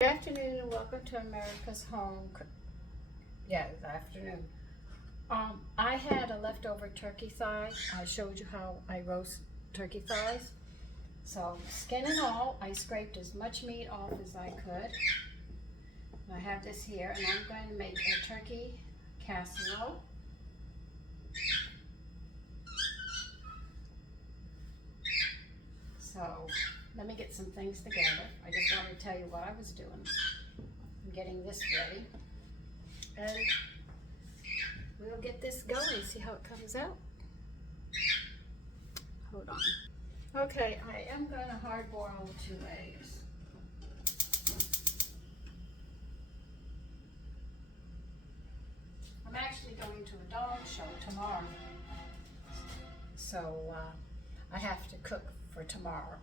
Good afternoon and welcome to America's Home. Yeah, it's afternoon. I had a leftover turkey thigh. I showed you how I roast turkey thighs. So skin and all, I scraped as much meat off as I could. And I have this here, and I'm going to make a turkey casserole. So let me get some things together. I just want to tell you what I was doing. I'm getting this ready. And we'll get this going, see how it comes out. Hold on. Okay, I am going to hard boil 2 eggs. I'm actually going to a dog show tomorrow. So I have to cook for tomorrow.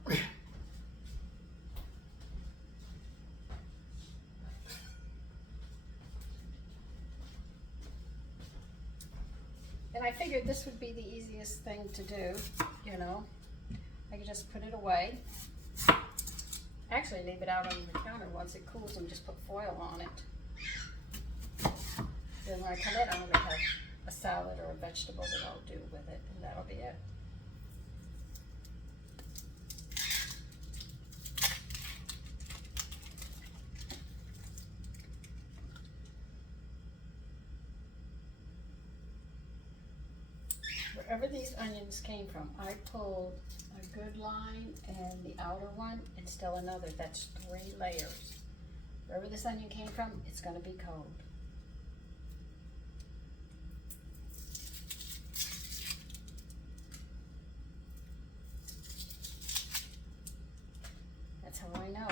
And I figured this would be the easiest thing to do, you know. I could just put it away. Actually, leave it out on the counter once it cools and just put foil on it. Then when I come in, I only have a salad or a vegetable that I'll do with it, and that'll be it. Wherever these onions came from, I pulled a good line and the outer one and still another. That's 3 layers. Wherever this onion came from, it's going to be cold. That's how I know.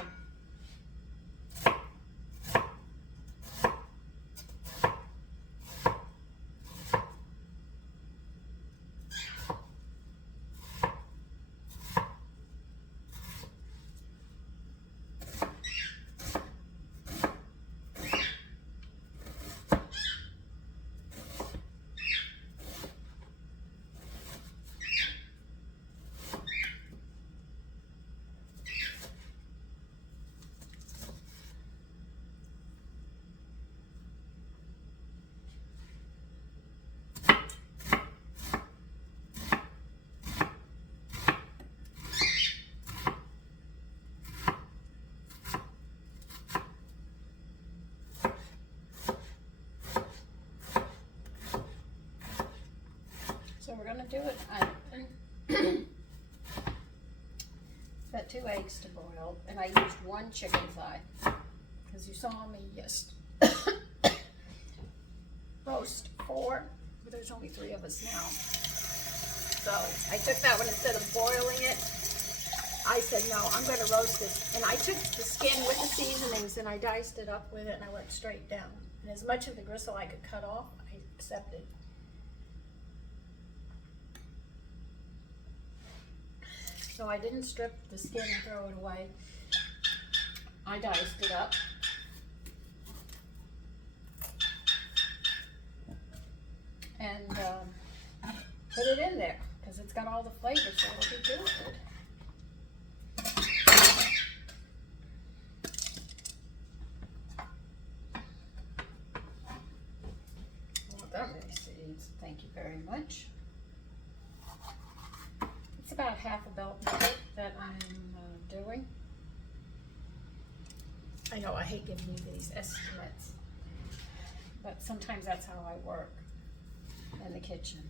So we're going to do it. Got 2 eggs to boil, and I used 1 chicken thigh because you saw me just roast 4, but there's only 3 of us now. So I took that one instead of boiling it. I said, no, I'm going to roast this. And I took the skin with the seasonings and I diced it up with it and I went straight down. And as much of the gristle I could cut off, I accepted. So I didn't strip the skin and throw it away. I diced it up. And put it in there because it's got all the flavor, so it'll be good. Well, that many seeds. Thank you very much. It's about half a bell pepper that I'm doing. I know I hate giving you these estimates, but sometimes that's how I work in the kitchen.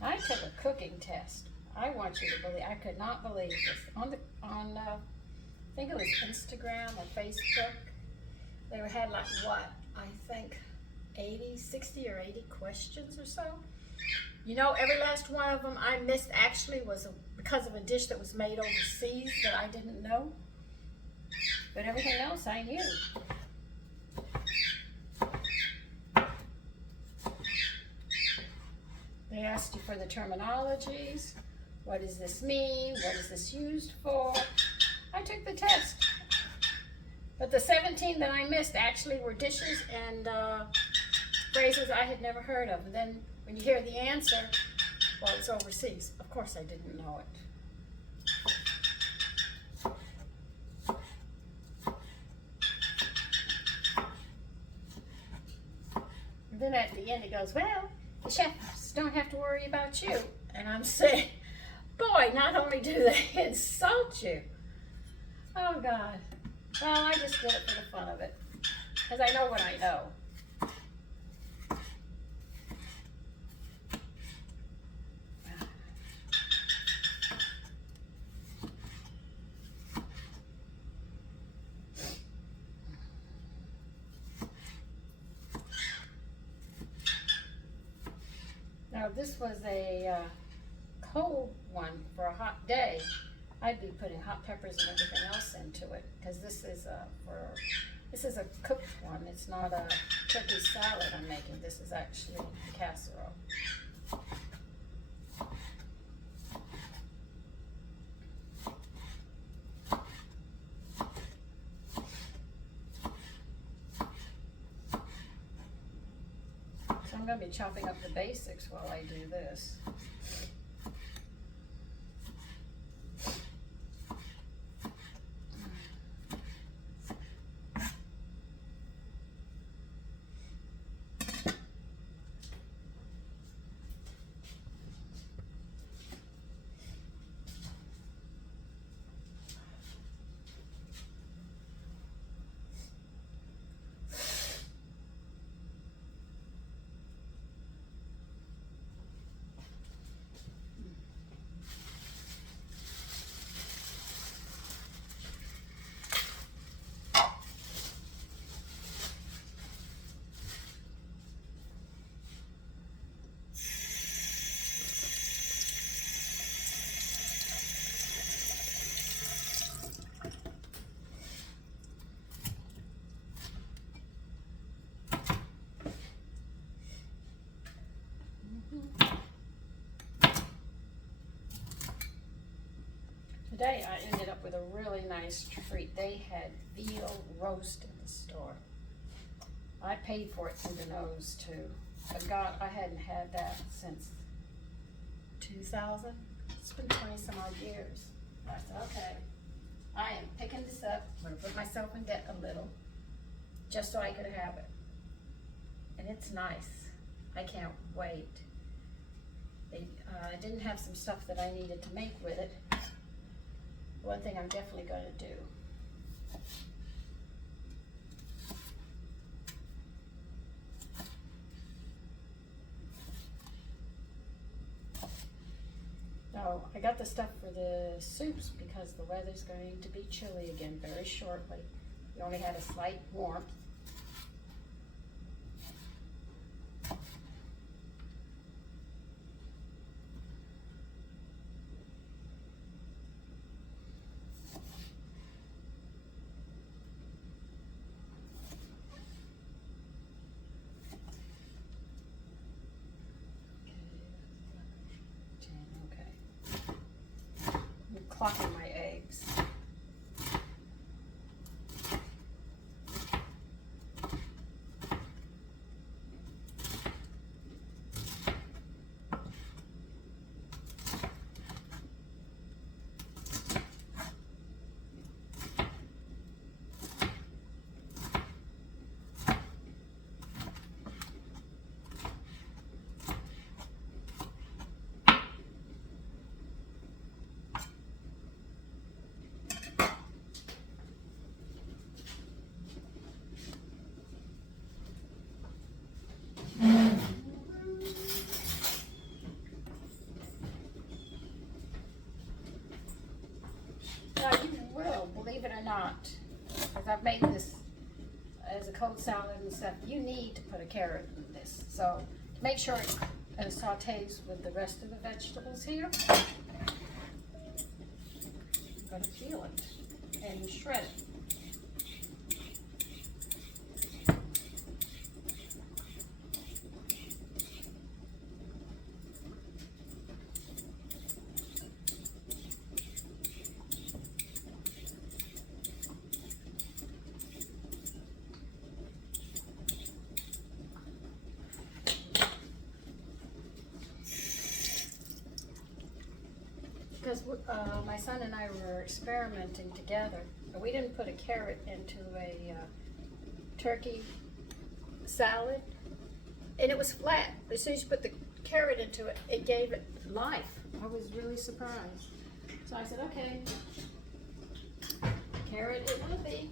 I took a cooking test. I want you to believe, I could not believe this. On I think it was Instagram or Facebook, they had like what, I think 60 or 80 questions or so. You know, every last one of them I missed actually was because of a dish that was made overseas that I didn't know. But everything else I knew. They asked you for the terminologies. What does this mean? What is this used for? I took the test. But the 17 that I missed actually were dishes and phrases I had never heard of. And then when you hear the answer, Well, it's overseas. Of course I didn't know it. And then at the end he goes, well, the chefs don't have to worry about you. And I'm saying, boy, not only do they insult you. Oh, God. Well, I just did it for the fun of it. Because I know what I know. Now, if this was a cold one for a hot day, I'd be putting hot peppers and everything else into it, because this is a cooked one. It's not a turkey salad I'm making. This is actually a casserole. So I'm going to be chopping up the basics while I do this. Today I ended up with a really nice treat. They had veal roast in the store. I paid for it through the nose too. But God, I hadn't had that since 2000. It's been 20 some odd years. I said, okay, I am picking this up. I'm gonna put myself in debt a little, just so I could have it. And it's nice. I can't wait. They didn't have some stuff that I needed to make with it. One thing I'm definitely going to do. Now, I got the stuff for the soups because the weather's going to be chilly again very shortly. We only had a slight warmth. Clocking my eggs. Now you will, believe it or not, because I've made this as a cold salad and stuff, you need to put a carrot in this. So to make sure it sautés with the rest of the vegetables here, I'm going to peel it and shred it. because my son and I were experimenting together. We didn't put a carrot into a turkey salad, and it was flat. But as soon as you put the carrot into it, it gave it life. I was really surprised. So I said, okay, carrot it will be.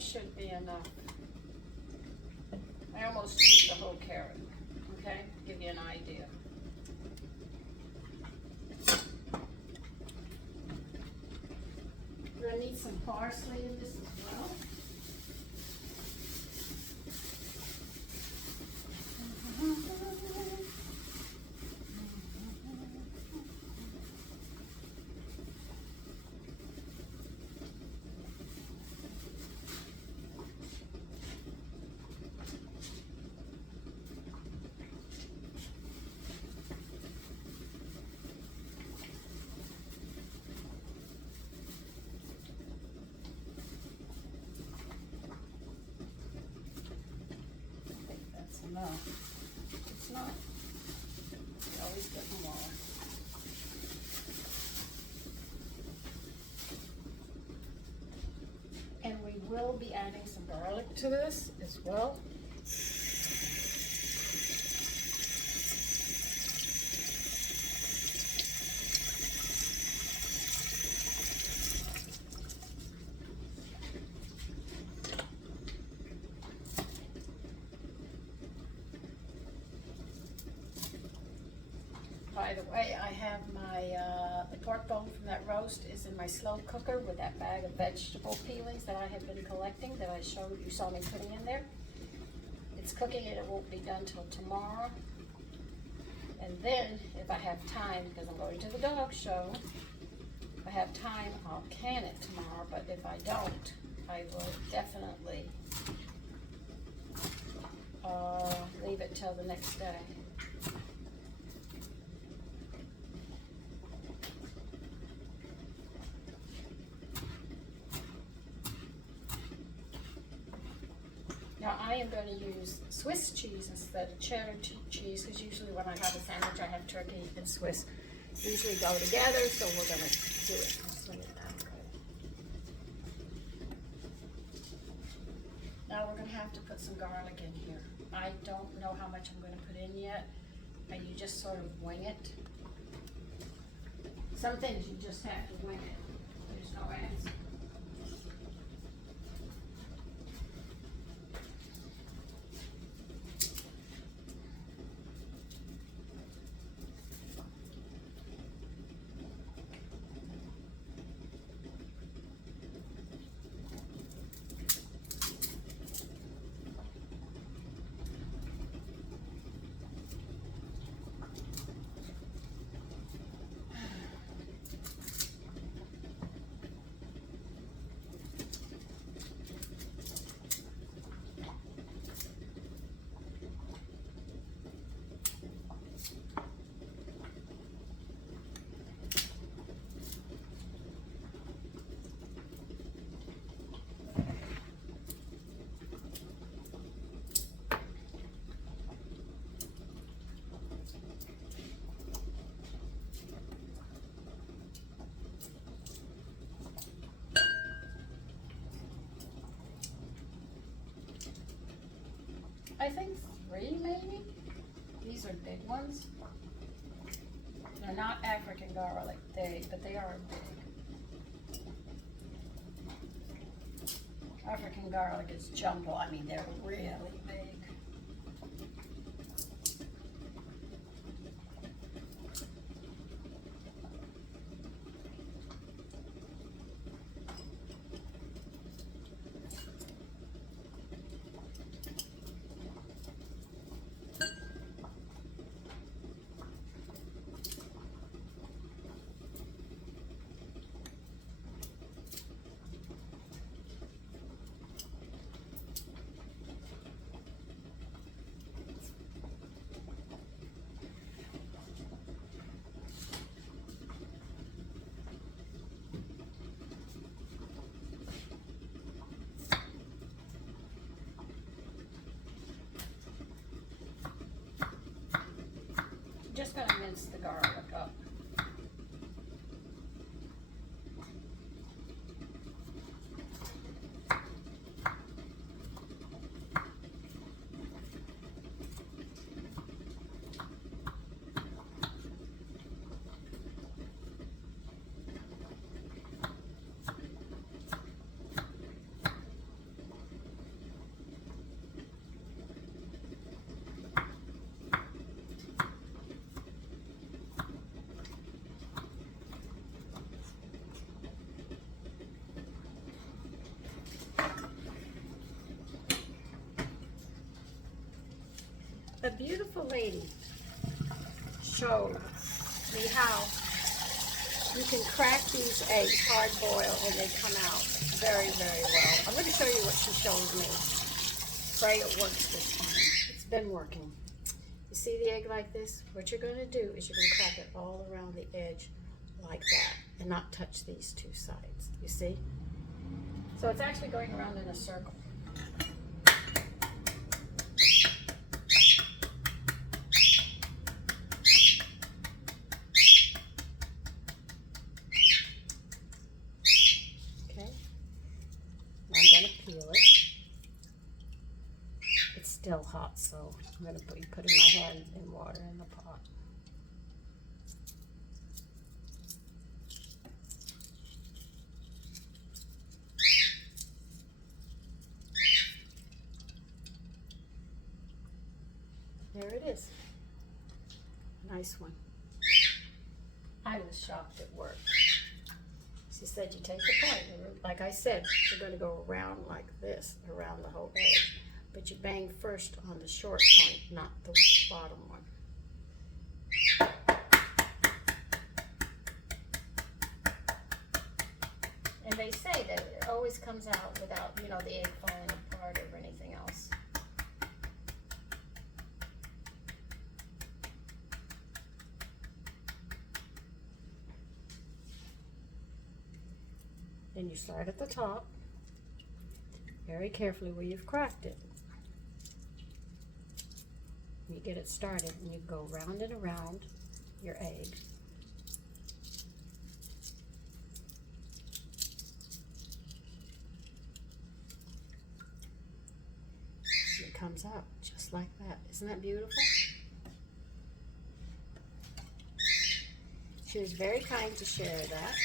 Should be enough. I almost used the whole carrot, okay, to give you an idea. We're gonna need some parsley in this as well. No, it's not. You always get more. And we will be adding some garlic to this as well. By the way, I have my the pork bone from that roast is in my slow cooker with that bag of vegetable peelings that I have been collecting that I showed you saw me putting in there. It's cooking and it won't be done till tomorrow. And then if I have time, because I'm going to the dog show, if I have time, I'll can it tomorrow. But if I don't, I will definitely leave it till the next day. Now I am going to use Swiss cheese instead of cheddar cheese, because usually when I have a sandwich I have turkey and Swiss usually go together, so we're going to do it. Swing it that way. Now we're going to have to put some garlic in here. I don't know how much I'm going to put in yet, and you just sort of wing it. Some things you just have to wing it. There's no answer. I think 3 maybe. These are big ones. They're not African garlic, but they are big. African garlic is jumbo. I mean, they're really big. just going to mince the garlic up. A beautiful lady showed me how you can crack these eggs hard boiled and they come out very, very well. I'm going to show you what she showed me. Pray it works this time. It's been working. You see the egg like this? What you're going to do is you're going to crack it all around the edge like that and not touch these two sides. You see? So it's actually going around in a circle. Still hot, so I'm going to be putting my hand in water in the pot. There it is. Nice one. I was shocked it worked. She said you take the point, and like I said, you're going to go around like this, around the whole edge. But you bang first on the short point, not the bottom one. And they say that it always comes out without, you know, the egg falling apart or anything else. Then you start at the top, very carefully where you've cracked it. You get it started and you go round and around your egg. And it comes out just like that. Isn't that beautiful? She was very kind to share that.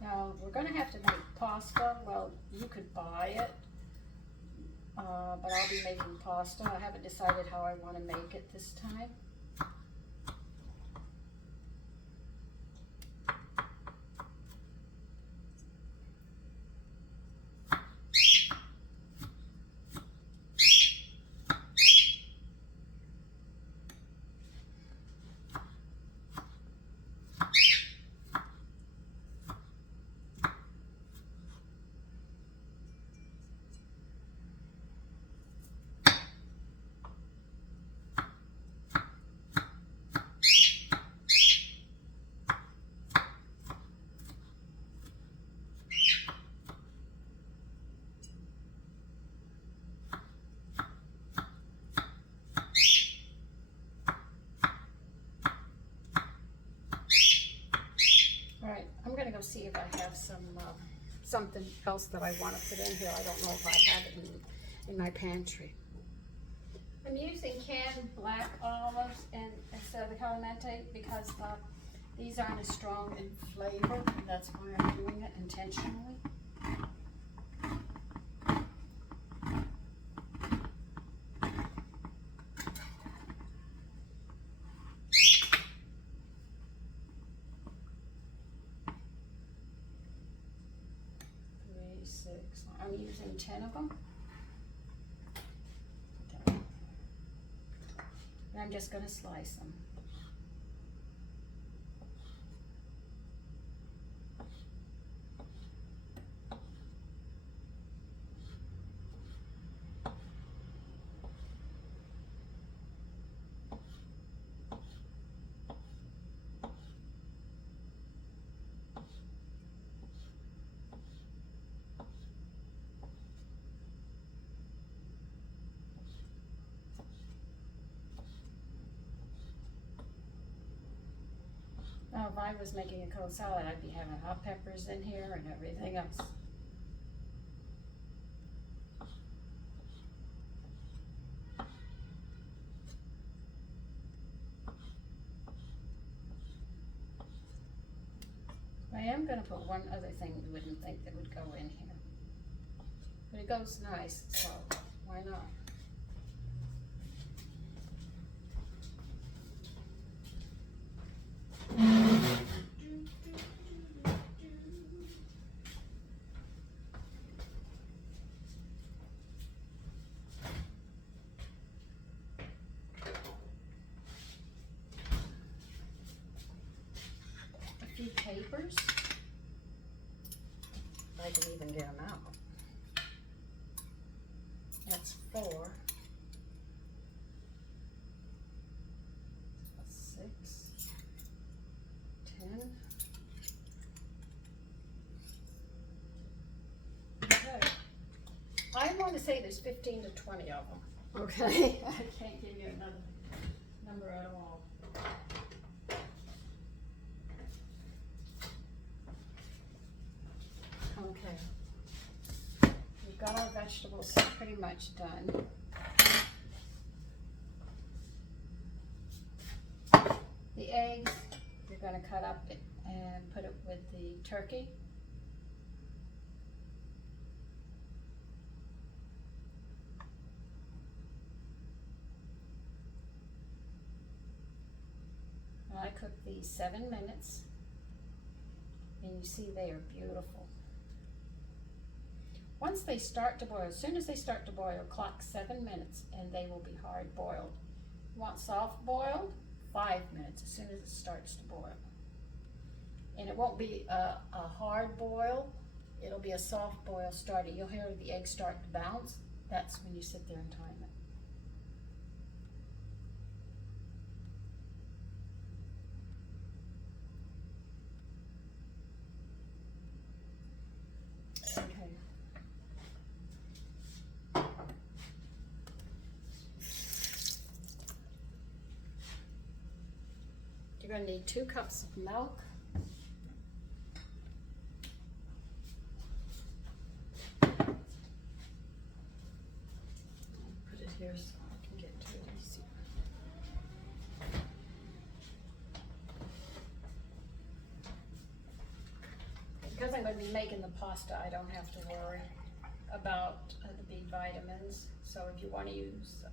Now, we're going to have to make pasta. Well, you could buy it, but I'll be making pasta. I haven't decided how I want to make it this time. Alright, I'm going to go see if I have something else that I want to put in here. I don't know if I have it in my pantry. I'm using canned black olives instead of the Calimente because these aren't as strong in flavor. That's why I'm doing it intentionally. I'm using 10 of them. And I'm just going to slice them. Now, if I was making a cold salad, I'd be having hot peppers in here and everything else. I am going to put one other thing you wouldn't think that would go in here. But it goes nice, so why not? A few papers. I can even get them out. That's 4. 6, 10. Okay. I want to say there's 15 to 20 of them. Okay. I can't give you another number at all. Okay. We've got our vegetables pretty much done. The eggs, you're going to cut up and put it with the turkey. And I cooked these 7 minutes, and you see they are beautiful. Once they start to boil, as soon as they start to boil, clock 7 minutes and they will be hard boiled. You want soft boiled? 5 minutes as soon as it starts to boil. And it won't be a hard boil, it'll be a soft boil starting. You'll hear the eggs start to bounce. That's when you sit there and time it. Okay. You're going to need 2 cups of milk. Put it here so I can get to it easier. Because I'm going to be making the pasta, I don't have to worry about the B vitamins. So if you want to use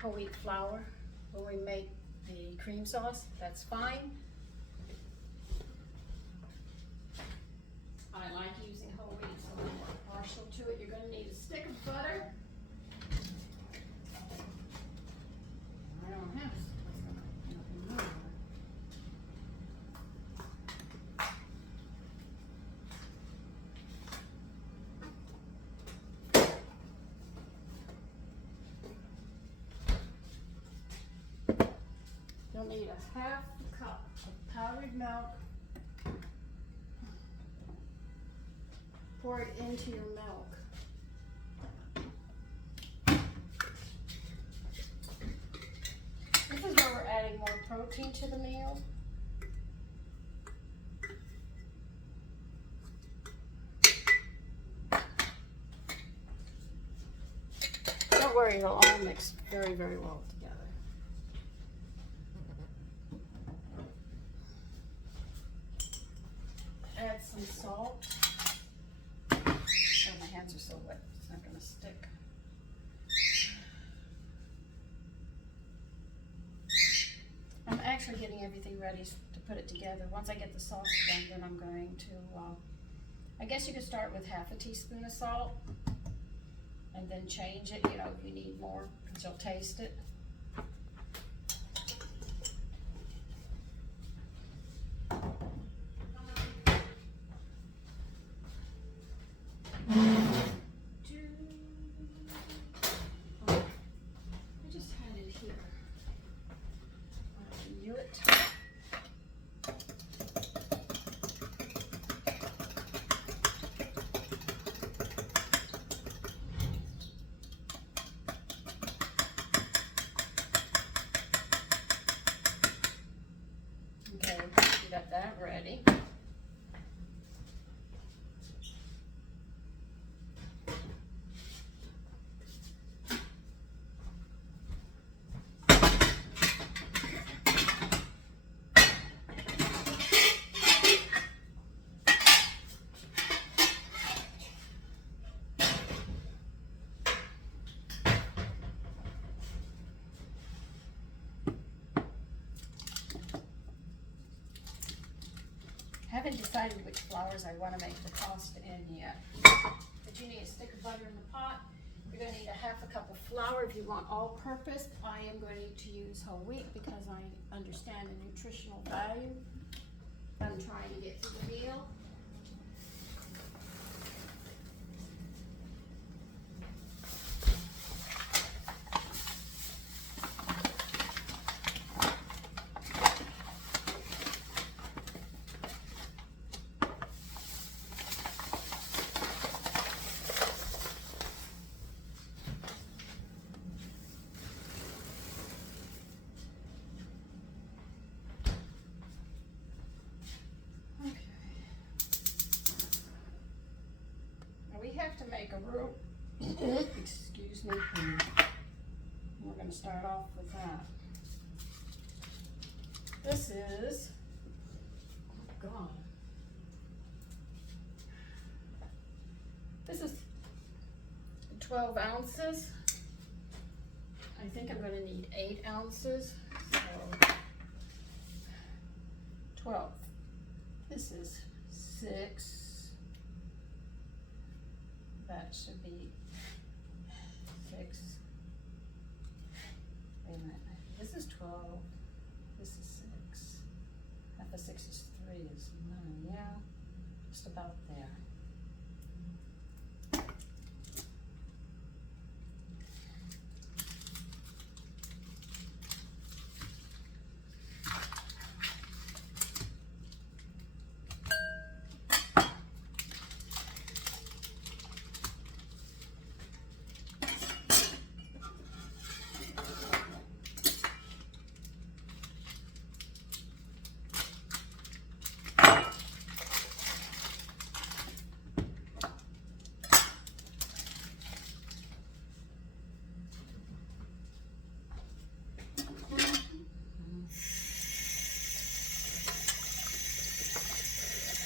whole wheat flour when we make the cream sauce, that's fine. I like using whole wheat, so I'm more partial to it. You're going to need a stick of butter. I don't have nothing more. You'll need a half cup of powdered milk. Pour it into your milk. This is where we're adding more protein to the meal. Don't worry, they'll all mix very, very well together. Add some salt. Oh, my hands are so wet, it's not going to stick. I'm actually getting everything ready to put it together. Once I get the sauce done, then I'm going to, I guess you could start with half a teaspoon of salt and then change it, you know, if you need more, because you'll taste it. haven't decided which flours I want to make the pasta in yet. But you need a stick of butter in the pot. You're going to need a half a cup of flour if you want all purpose. I am going to use whole wheat because I understand the nutritional value. I'm trying to get through the meal. Have to make a roux. Excuse me. We're going to start off with that. This is, oh God. This is 12 ounces. I think I'm going to need 8 ounces. So 12. This is 6. That should be 6. Wait a minute. This is 12. This is 6. Half of 6 is 3 is 9. Yeah, just about there.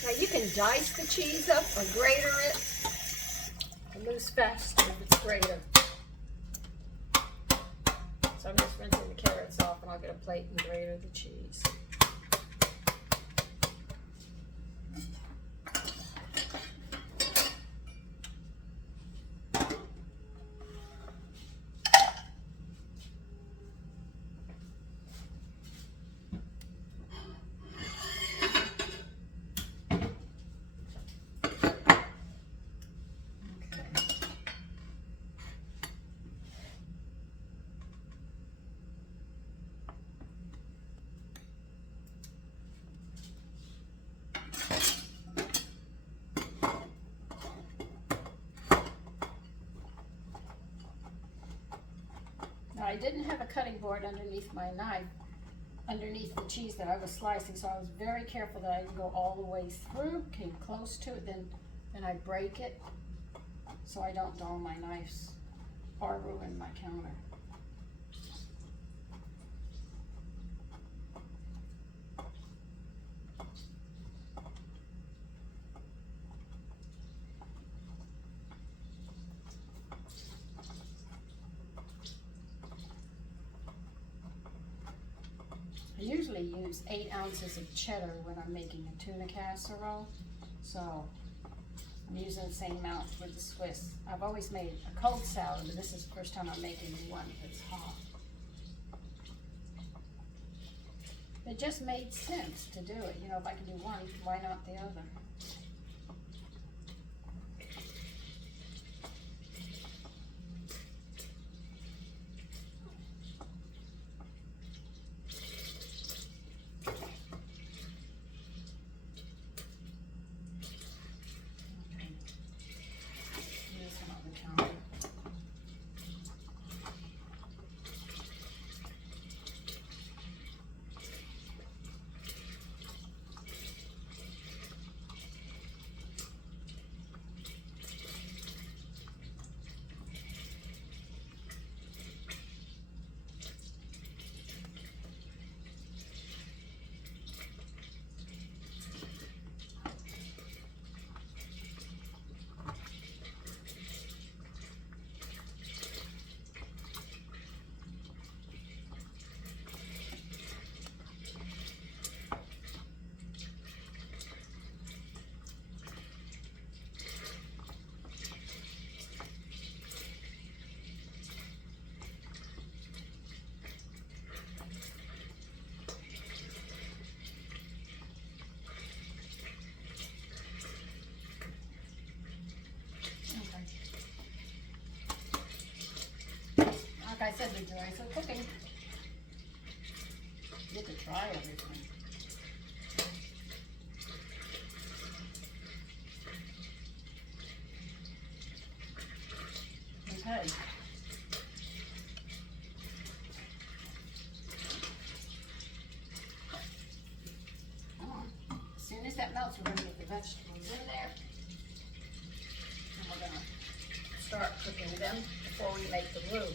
Now you can dice the cheese up or grater it. It moves faster if it's grated. So I'm just rinsing the carrots off and I'll get a plate and grater the cheese. I didn't have a cutting board underneath my knife, underneath the cheese that I was slicing, so I was very careful that I didn't go all the way through, came close to it, then I break it so I don't dull my knives or ruin my counter. I usually use 8 ounces of cheddar when I'm making a tuna casserole, so I'm using the same amount with the Swiss. I've always made a cold salad, but this is the first time I'm making one that's hot. It just made sense to do it. You know, if I can do one, why not the other? joys of cooking. You get to try everything. Okay. As soon as that melts, we're going to get the vegetables in there. And we're going to start cooking them before we make the roux.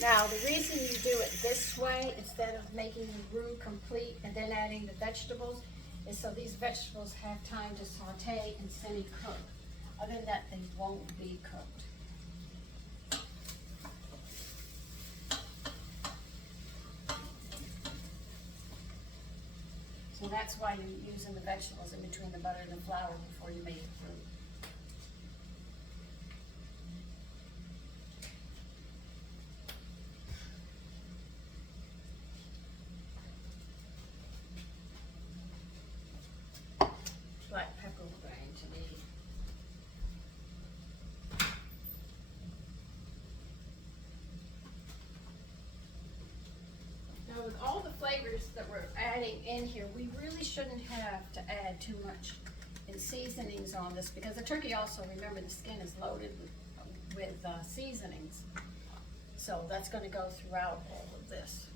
Now, the reason you do it this way, instead of making the roux complete and then adding the vegetables, is so these vegetables have time to saute and semi-cook. Other than that, they won't be cooked. So that's why you're using the vegetables in between the butter and the flour before you make the roux. Black pepper we're going to need. Now with all the flavors that we're adding in here, we really shouldn't have to add too much in seasonings on this, because the turkey also, remember, the skin is loaded with seasonings. So that's going to go throughout all of this.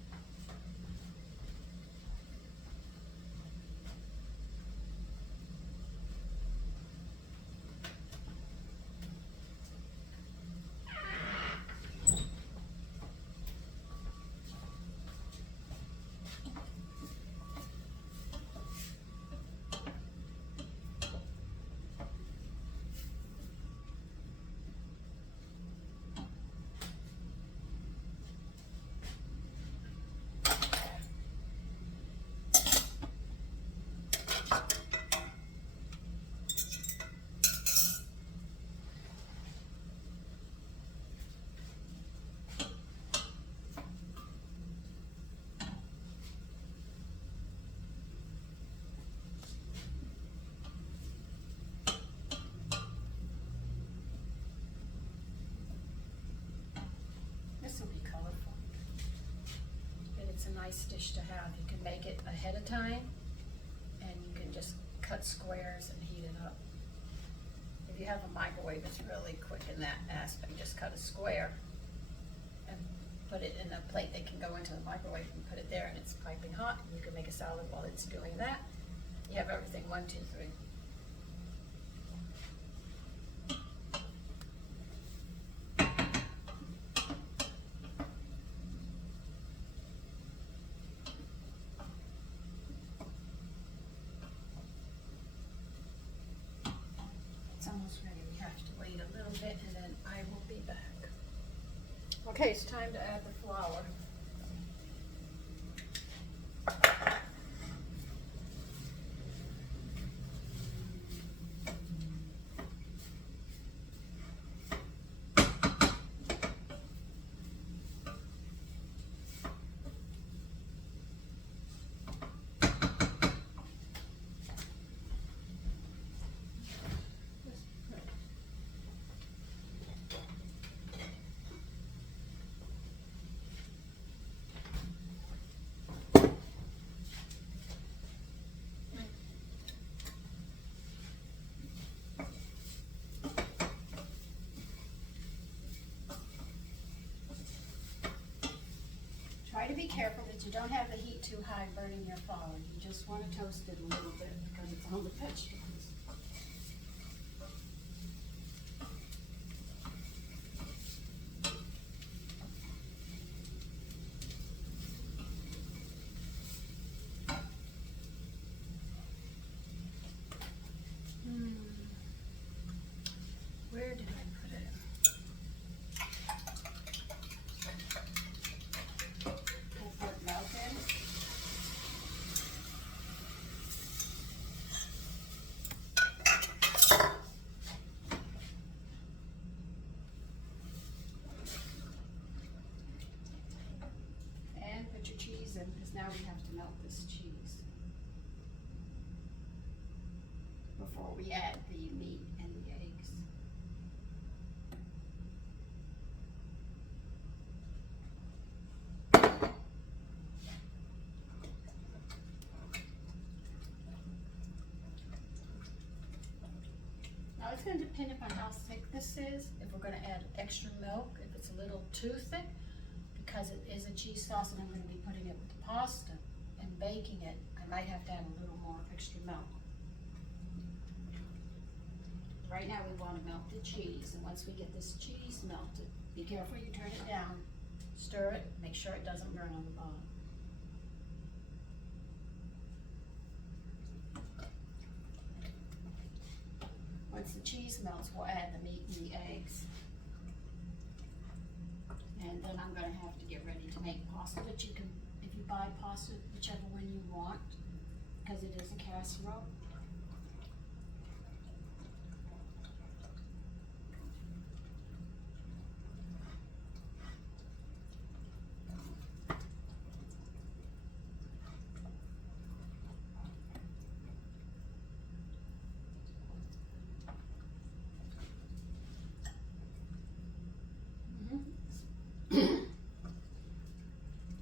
This will be colorful, and it's a nice dish to have. You can make it ahead of time, and you can just cut squares and heat it up. If you have a microwave, it's really quick in that aspect. Just cut a square and put it in a plate that can go into the microwave, and put it there, and it's piping hot. You can make a salad while it's doing that. You have everything 1, 2, 3. It's almost ready. We have to wait a little bit, and then I will be back. Okay, it's time to add the flour. Try to be careful that you don't have the heat too high burning your flour. You just want to toast it a little bit because it's on the vegetables. Where did I put it? Put it melted. And put your cheese in, because now we have to melt this cheese before we add the meat and the eggs. Now it's going to depend upon how thick this is. If we're going to add extra milk, if it's a little too thick, because it is a cheese sauce and I'm going to be putting it with the pasta and baking it, I might have to add a little more extra milk. Right now we want to melt the cheese, and once we get this cheese melted, be careful you turn it down, stir it, make sure it doesn't burn on the bottom. Once the cheese melts, we'll add the meat and the eggs. And then I'm going to have to get ready to make pasta, but you can, if you buy pasta, whichever one you want, because it is a casserole.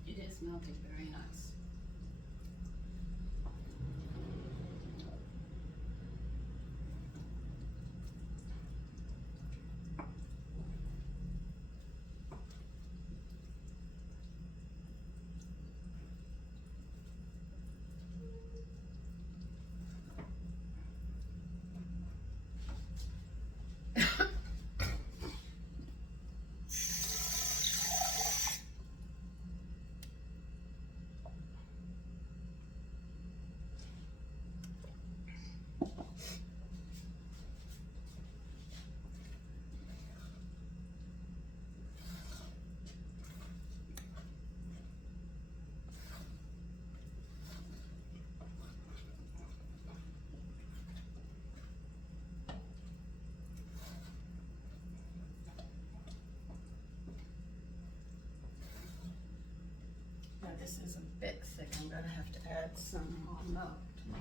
It is melting very nice. Now this is a bit thick. I'm going to have to add some more milk to mine.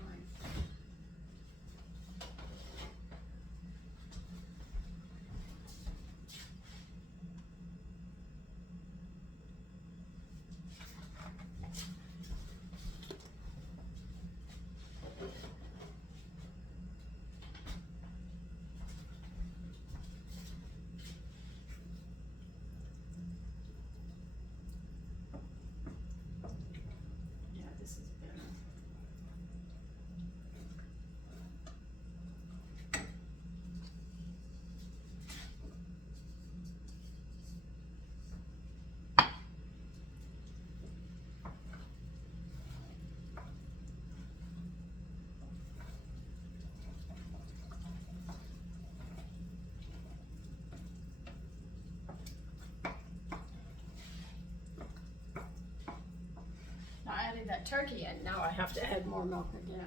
Adding that turkey in, now I have to add more milk again.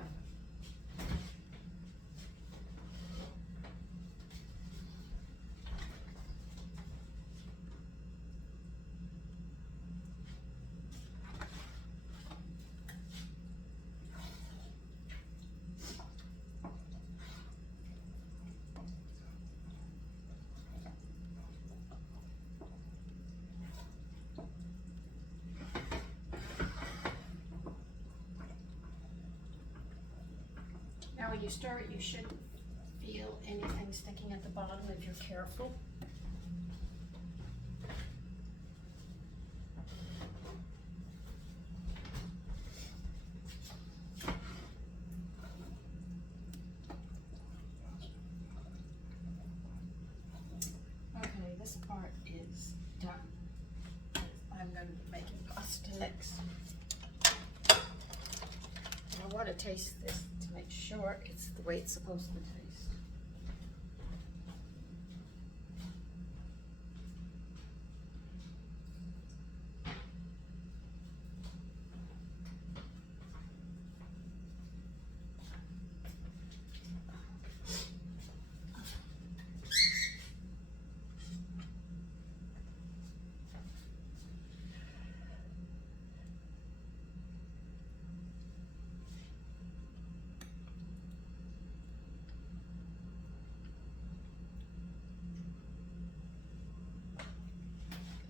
Now when you stir it, you shouldn't feel anything sticking at the bottom if you're careful. want to taste this to make sure it's the way it's supposed to taste.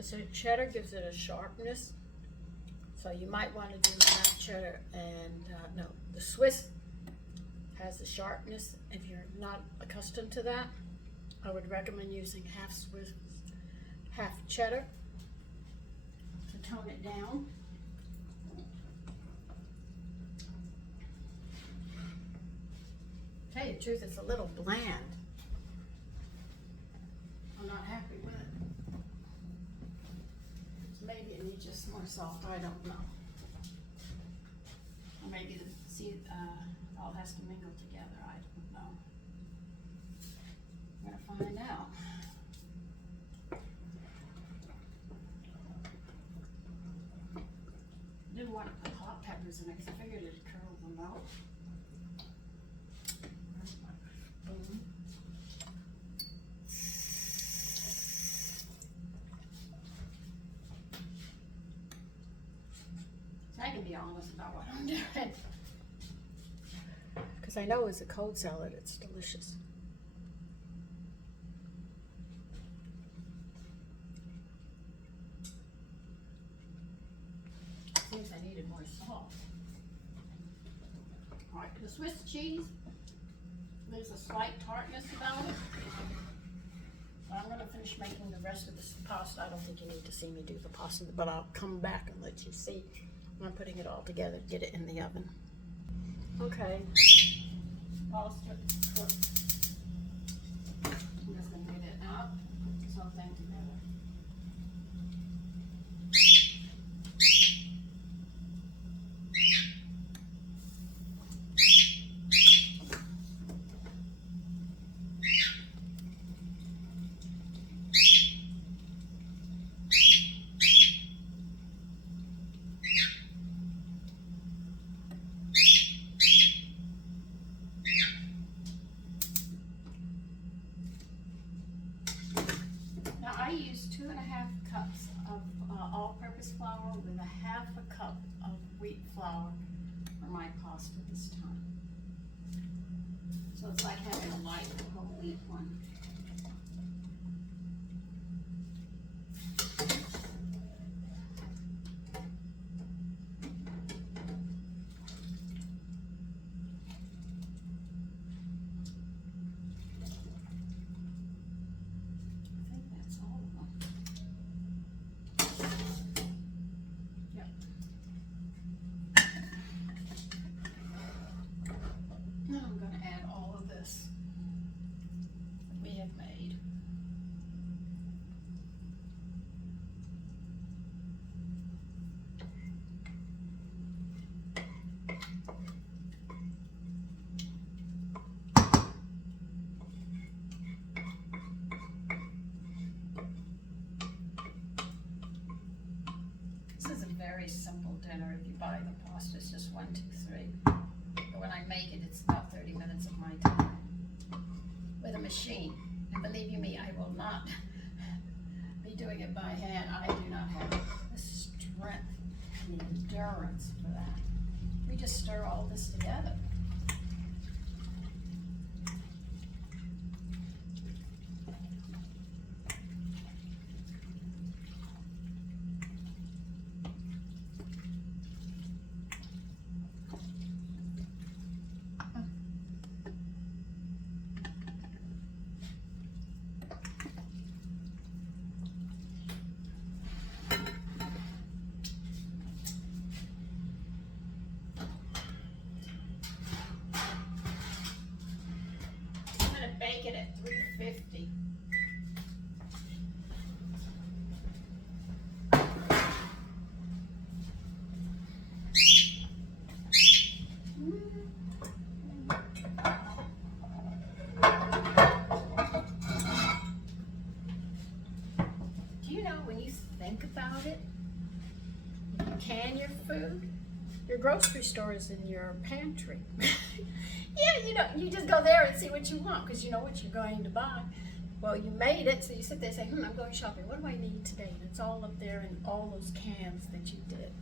So cheddar gives it a sharpness, so you might want to do half cheddar and no, the Swiss has the sharpness. If you're not accustomed to that, I would recommend using half Swiss, half cheddar to tone it down. To tell you the truth, it's a little bland. I'm not happy with it. Maybe it needs just more salt, I don't know. Or maybe the all has to mingle together, I don't know. I'm gonna find out. I didn't want to put hot peppers in it because I figured it'd curl them out. Where's my spoon? I can be honest about what I'm doing. Because I know as a cold salad, it's delicious. Seems I needed more salt. All right, the Swiss cheese, there's a slight tartness about it. So I'm gonna finish making the rest of this pasta. I don't think you need to see me do the pasta, but I'll come back and let you see. I'm putting it all together, get it in the oven. Okay, pasta cooked. I'm just gonna get it out, put this whole thing together. I use 2.5 cups of all-purpose flour with 1/2 cup of wheat flour for my pasta this time. So it's like having a light whole wheat one. Now I'm going to add all of this that we have made. This is a very simple dinner if you buy the pasta. It's just 1, 2, 3. But when I make it, it's about 30 minutes of my time with a machine. And believe you me, I will not be doing it by hand. I do not have the strength and the endurance for that. We just stir all this together. Bake it at 350. Your grocery store is in your pantry. Yeah, you just go there and see what you want because you know what you're going to buy. Well, you made it, so you sit there and say, I'm going shopping. What do I need today? And it's all up there in all those cans that you did.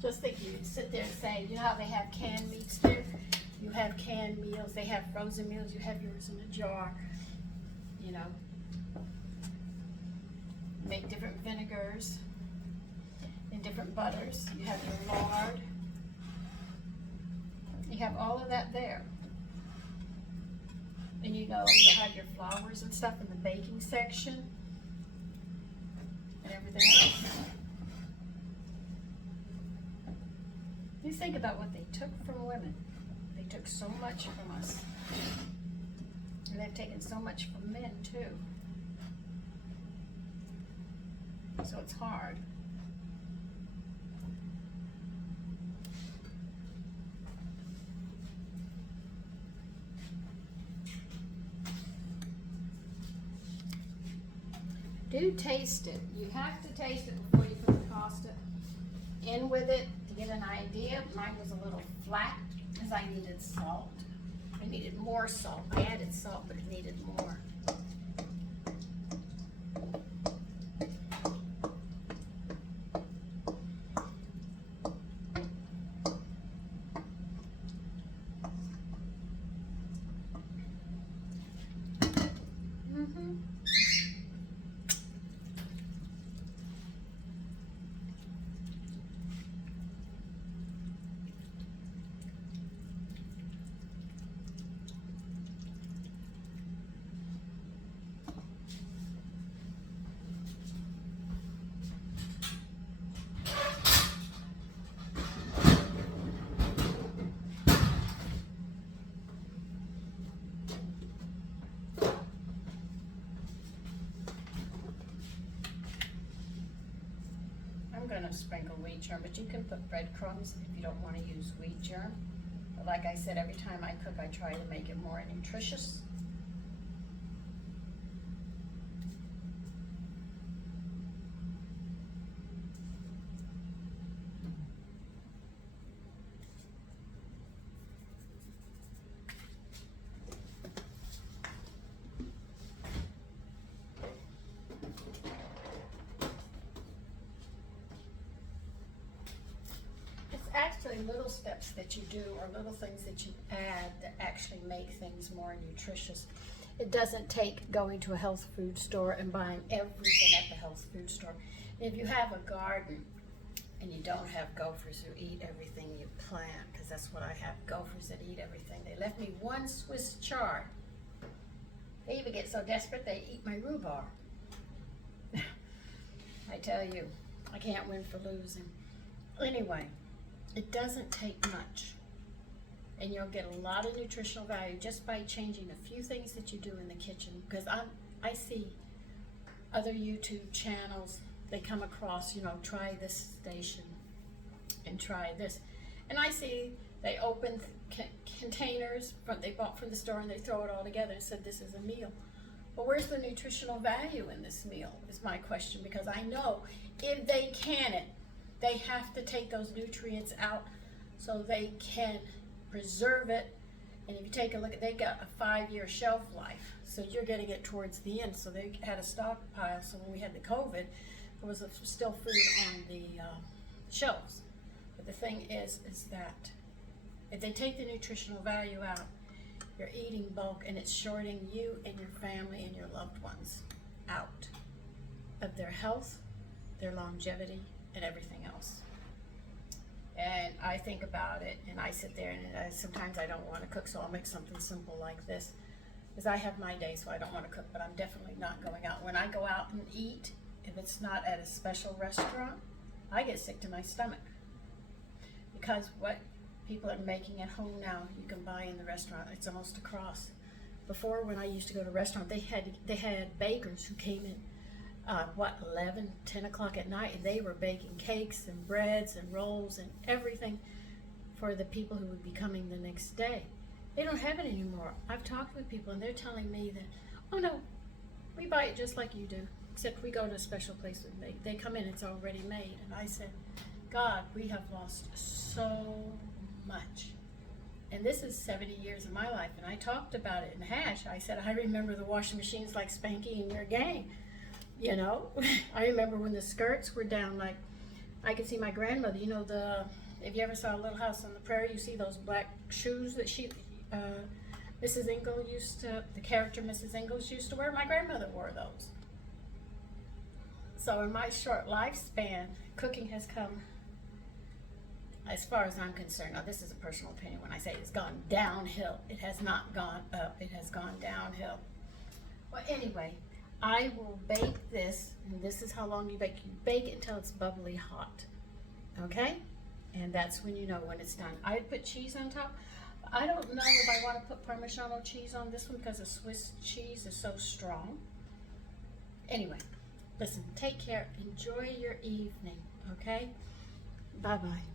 Just think, you sit there and say, you know how they have canned meats there? You have canned meals, they have frozen meals, you have yours in a jar, Make different vinegars and different butters. You have your lard. You have all of that there. And you'll have your flours and stuff in the baking section and everything else. You think about what they took from women. They took so much from us. And they've taken so much from men too. So it's hard. Do taste it. You have to taste it before you put the pasta in with it to get an idea. Mine was a little flat because I needed salt. I needed more salt. I added salt, but it needed more. I'm going to sprinkle wheat germ, but you can put breadcrumbs if you don't want to use wheat germ. But like I said, every time I cook, I try to make it more nutritious. Actually, little steps that you do or little things that you add that actually make things more nutritious. It doesn't take going to a health food store and buying everything at the health food store. And if you have a garden and you don't have gophers who eat everything you plant, because that's what I have, gophers that eat everything. They left me one Swiss chard. They even get so desperate they eat my rhubarb. I tell you, I can't win for losing. Anyway. It doesn't take much, and you'll get a lot of nutritional value just by changing a few things that you do in the kitchen. Because I see other YouTube channels, they come across, try this station and try this. And I see they open containers they bought from the store and they throw it all together and said this is a meal. But where's the nutritional value in this meal is my question, because I know if they can it, they have to take those nutrients out so they can preserve it. And if you take a look they got a 5-year shelf life. So you're getting it towards the end. So they had a stockpile. So when we had the COVID, there was still food on the shelves. But the thing is that if they take the nutritional value out, you're eating bulk and it's shorting you and your family and your loved ones out of their health, their longevity, and everything else. And I think about it and I sit there and sometimes I don't want to cook, so I'll make something simple like this. Because I have my days, so I don't want to cook, but I'm definitely not going out. When I go out and eat, if it's not at a special restaurant, I get sick to my stomach. Because what people are making at home now, you can buy in the restaurant. It's almost a cross. Before, when I used to go to a restaurant, they had bakers who came in 11, 10 o'clock at night, and they were baking cakes and breads and rolls and everything for the people who would be coming the next day. They don't have it anymore. I've talked with people and they're telling me that, oh no, we buy it just like you do, except we go to a special place and they come in, it's already made. And I said, God, we have lost so much. And this is 70 years of my life, and I talked about it in Hash. I said, I remember the washing machines like Spanky and your gang. You know, I remember when the skirts were down, like, I could see my grandmother, you know, if you ever saw Little House on the Prairie, you see those black shoes that Mrs. Ingalls the character Mrs. Ingalls used to wear. My grandmother wore those. So in my short lifespan, cooking has come, as far as I'm concerned, now this is a personal opinion when I say it's gone downhill. It has not gone up, it has gone downhill. Well, anyway, I will bake this, and this is how long you bake. You bake it until it's bubbly hot, okay? And that's when you know when it's done. I'd put cheese on top. I don't know if I want to put Parmigiano cheese on this one because the Swiss cheese is so strong. Anyway, listen, take care. Enjoy your evening, okay? Bye-bye.